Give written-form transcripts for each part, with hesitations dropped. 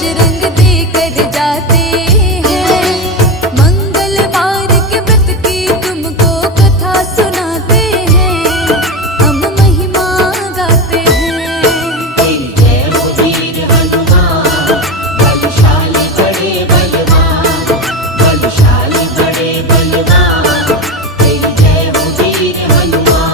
बजरंग देकर जाते हैं। मंगलवार के व्रत की तुमको कथा सुनाते हैं, हम महिमा गाते हैं। तेरी जय हो वीर हनुमान, बलशाली बड़े बलवान, बलशाली बड़े बलवान, तेरी जय हो वीर हनुमान।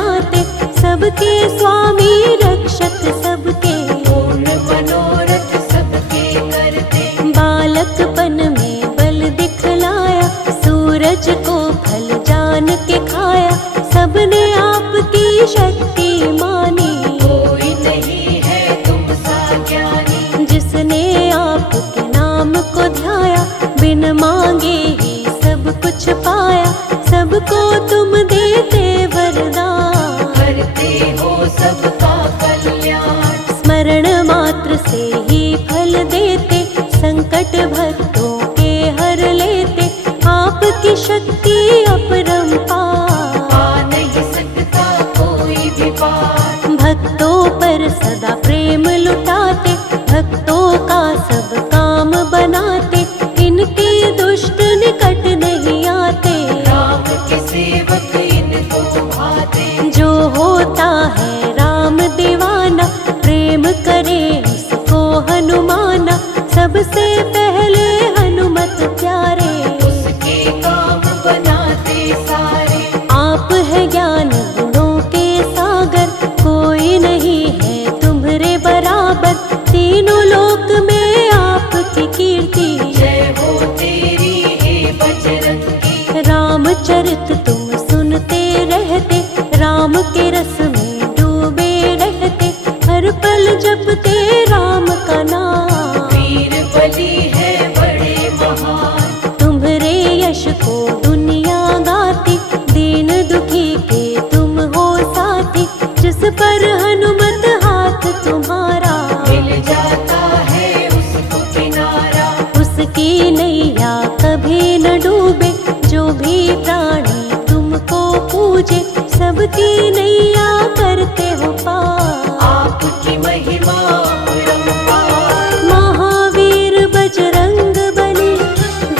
बनाते, सबके स्वामी रक्षक सबके, पूर्ण मनोरथ सबके करते। बालकपन में बल दिखलाया, सूरज को फल जान के खाया, सबने आपकी शक्ति मानी। कोई नहीं है तुम सा ज्ञानी, जिसने आपके नाम को ध्याया, बिन मांगे ही सब कुछ पाया, सबको तुम देते वरदान, करते हो सबका कल्याण। स्मरण मात्र से ही फल देते, संकट भक्तों के हर लेते, आपकी शक्ति अपरंपार, पा नहीं सकता कोई भी पार। भक्तों पर सदा प्रेम लुटाते, भक्तों का सब काम बनाते, इनके दुष्ट निकट नहीं आते, राम के सेवक इनको भाते। जो होता है राम दीवाना, प्रेम करे उसको हनुमाना, सबसे पहले हनुमत प्यारे, उसके काम बनाते सारे। आप है ज्ञान गुणों के सागर, कोई नहीं है तुम्हारे बराबर, तीनों लोक में आपकी कीर्ति, जय हो तेरी हे बजरंगी। रामचरित तुम सुनते रहते, राम के रस में डूबे रहते, हर पल जपते राम का नाम, वीर बली है बड़े महान। तुम्हारे यश को दुनिया गाती, दीन दुखी के तुम हो साथी, जिस पर हनुमत हाथ तुम्हारा, मिल जाता है उसको किनारा। उसकी नैया कभी न डूबे, जो भी प्राणी तुमको पूजे, सबकी नैया करते हो पार। आपकी महिमा अपरंपार। महावीर बजरंग बली,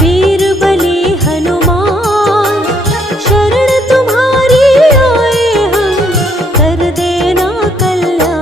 वीर बली हनुमान, शरण तुम्हारी आए हम, कर देना कल्याण।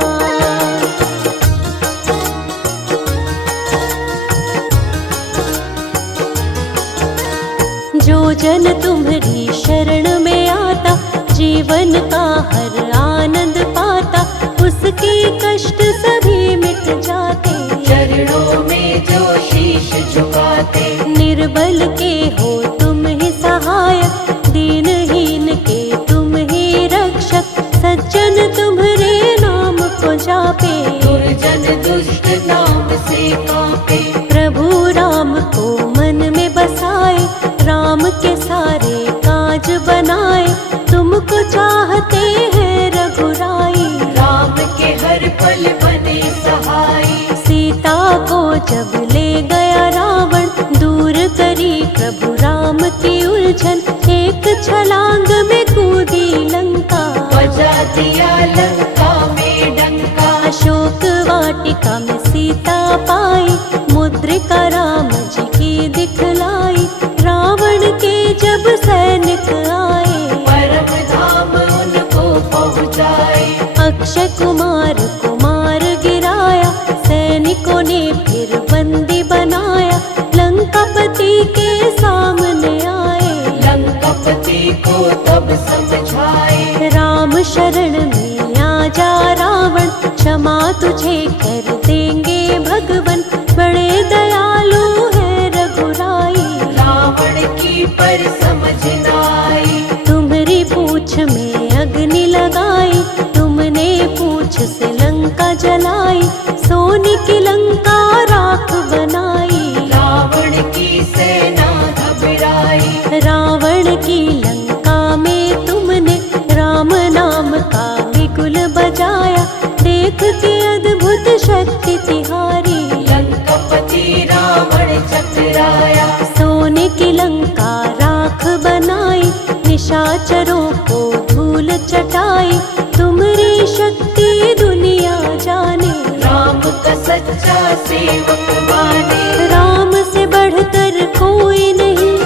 जो जन तुम्हारी शरण में आता, जीवन का हर आनंद पाता, उसके कष्ट सभी मिट जाते, चरणों में जो शीश झुकाते। निर्बल के हो तुम ही सहायक, दीनहीन के तुम ही रक्षक, सज्जन तुम्हारे नाम को जापे, दुर्जन दुष्ट नाम से कांपे। प्रभु राम को मन में बसाए, राम के सारे काज बनाए, तुमको चाहते हैं रघुराई, राम के हर पल बने सहाय। सीता को जब ले गया रावण, दूर करी प्रभु राम की उलझन, एक छलांग में कूदी लंका, बजा दिया लंका में डंका। अशोक वाटिका में सीता पाई, मुद्रिका राम जी की दिखलाई, रावण के जब सैनिक आए, परम धाम उनको पहुँचाए। अक्षय कुमार को मार गिराया, सैनिकों ने फिर बंदी बनाया, लंकापति के सामने आए, लंकापति को तब समझाए। राम शरण में आ जा रावण, क्षमा तुझे कर देंगे भगवन, बड़े दयालु है रघुराई, रावण की पर समझ न आई। तुम्हारी पूछ में अग्नि लगाई, तुमने पूछ से लंका जलाई, सोने की लंका राख बनाई, रावण की सेना घबराई। रावण की लंका में तुमने राम नाम का बिगुल बजाया, देख के अद्भुत शक्ति तिहारी, लंकापति रावण चकराया। सोने की लंका राख बनाई, निशाचरों को धूल चटाई, तुम्हारी शक्ति दुनिया जाने, राम का सच्चा सेवक माने। राम से बढ़कर कोई नहीं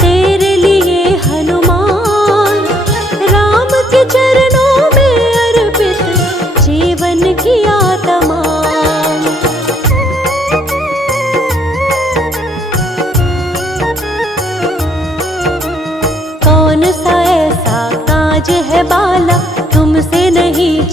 तेरे लिए हनुमान, राम के चरणों में अर्पित जीवन किया तमाम। कौन सा ऐसा काज है बाला,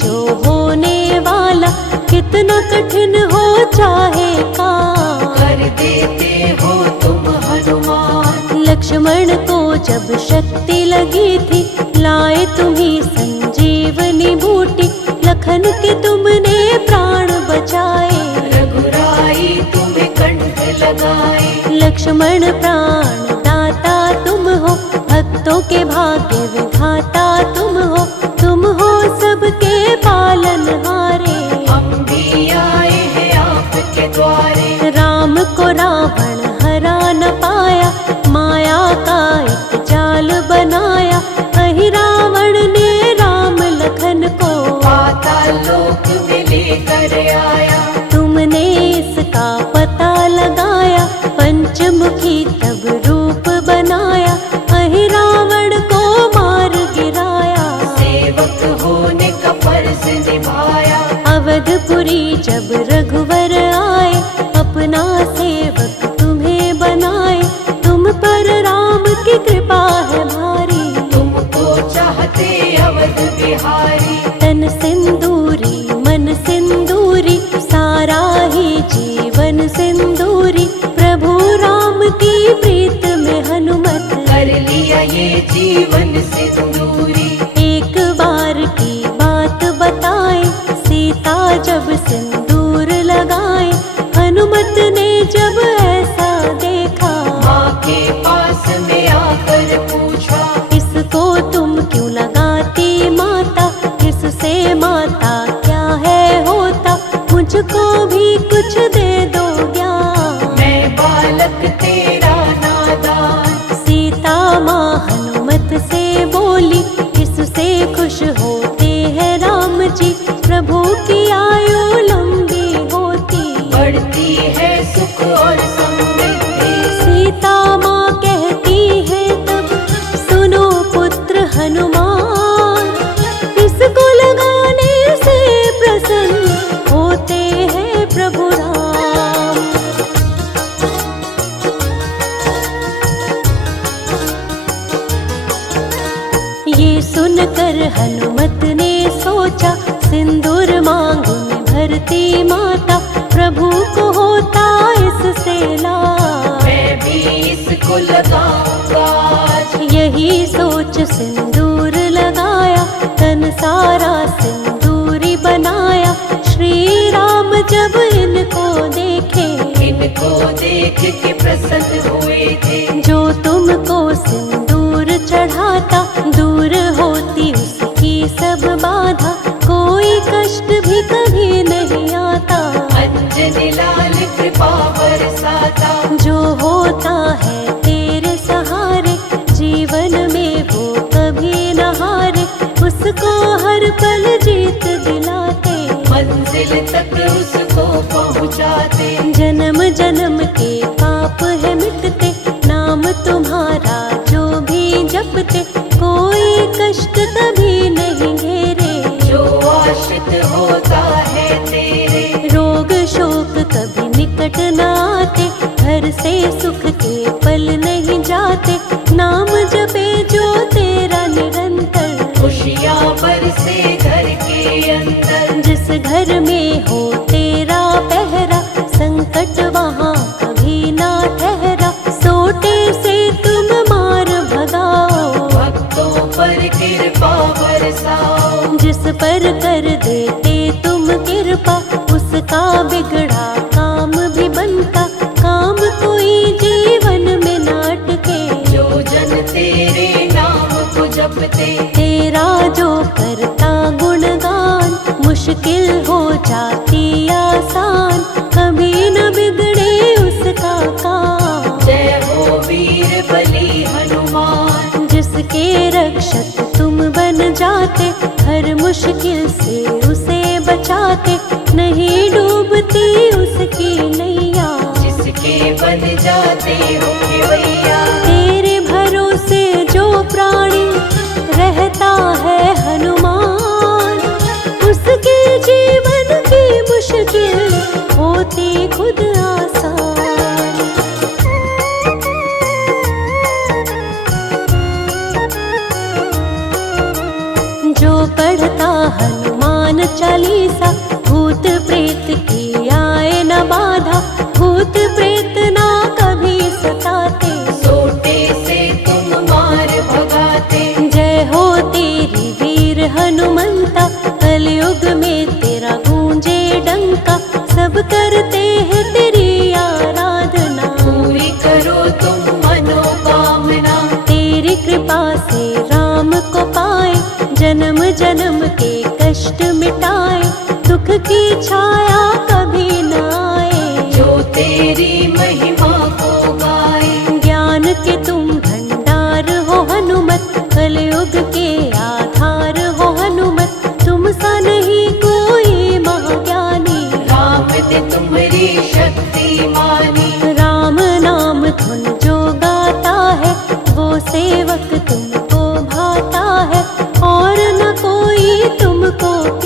जो होने वाला कितना कठिन हो चाहे काम। कर देते हो तुम हनुमान। लक्ष्मण को जब शक्ति लगी थी, लाए तुम्ही संजीवनी बूटी। लखन के तुमने प्राण बचाए, रघुराई तुम्हें कंठ लगाए। लक्ष्मण प्राण दाता तुम हो, भक्तों के भाग्य विधाता तुम हो। तुम हो सबके पालनहारे, हम भी आए हैं आपके द्वारे। राम को रावण हरा न पाया, माया का एक जाल बनाया। वही रावण ने राम लखन को पाताल लोक में लेकर आया। तुमने इसका पता लगाया, पंचमुखी तब रूप बनाया। वही रावण को मार गिराया, सेवक होने का फर्ज निभाया। अवधपुरी जब रघुवर आए, अपना सेवक तुम्हें बनाए। तुम पर राम की कृपा है भारी, तुमको चाहते अवध बिहारी। तन सिंदूरी मन सिंदूरी, सारा ही जीवन सिंदूरी। प्रभु राम की प्रीत में हनुमत, कर लिया ये जीवन सिंदूरी। एक बार की बात बताए, सीता जब सिंदूर लगाए। हनुमत ने जब ऐसा देखा, माँ के पास में आकर पूछा। इसको तुम क्यों लगाती माता, इससे माता क्या है होता। मुझको भी कुछ दे दो ज्ञान, मैं बालक तेरा नादान। सीता माँ हनुमत से बोली, इससे खुश होते हैं राम जी। प्रभु की आयु लंबी होती, बढ़ती है सुख और समृद्धि। सीता माँ कहती है तब, सुनो पुत्र हनुमान। इसको लगाने से प्रसन्न होते हैं प्रभु राम। ये सुनकर हनुमत ने सोचा, सिंदूर मांग में भरती माता। प्रभु को होता इससे लाभ, मैं भी इसको लगाऊंगा आज। यही सोच सिंदूर लगाया, तन सारा सिंदूरी बनाया। श्री राम जब इनको देखे, इनको देख के प्रसन्न हुए थे। जो तुमको सिंदूर चढ़ाता, दूर होती उसकी सब बाधा। कोई कष्ट भी कभी नहीं आता, अंजनी लाल कृपा बरसाता। जो होता है तेरे सहारे, जीवन में वो कभी न हारे। उसको हर पल जीत दिलाते, मंजिल तक उसको पहुँचाते। जन्म जन्म के पाप है मिटते, नाम तुम्हारा जो भी जपते। कोई कष्ट कभी नहीं घेरे, जो आश्रित होता है तेरे। रोग शोक कभी निकट न आते, घर से सुख के पल नहीं जाते। नाम जपे जो तेरा निरंतर, खुशियाँ बरसे घर के अंदर। जिस घर में हो तेरा पहरा, संकट वहाँ कभी ना ठहरा। सोटे से तुम मार भगाओ, भक्तों पर कृपा बरसाओ। जिस पर कर देते तुम कृपा, उसका बिगड़ा काम भी बनता। काम कोई जीवन में नाटके, जो जन तेरे नाम को जपते। तेरा जो करता गुणगान, मुश्किल हो जाती आसान। कभी न बिगड़े उसका काम, जय हो वीर बली हनुमान। जिसके रक्षक तुम बन जाते, हर मुश्किल से उसे बचाते। नहीं डूबती उसकी नैया, जिसके बन जाते हो केवैया। तेरे भरोसे जो प्राणी रहता है हनुमान, उसके जीवन की मुश्किल होती खुद आसान। जो पढ़ता हनुमान की छाया कभी न आए। जो तेरी महिमा को गाए। ज्ञान के तुम भंडार हो हनुमत, कलयुग के आधार हो हनुमत, तुम सा नहीं कोई महाज्ञानी। राम ने तुम्हारी शक्ति मानी। राम नाम धुन जो गाता है, वो सेवक तुम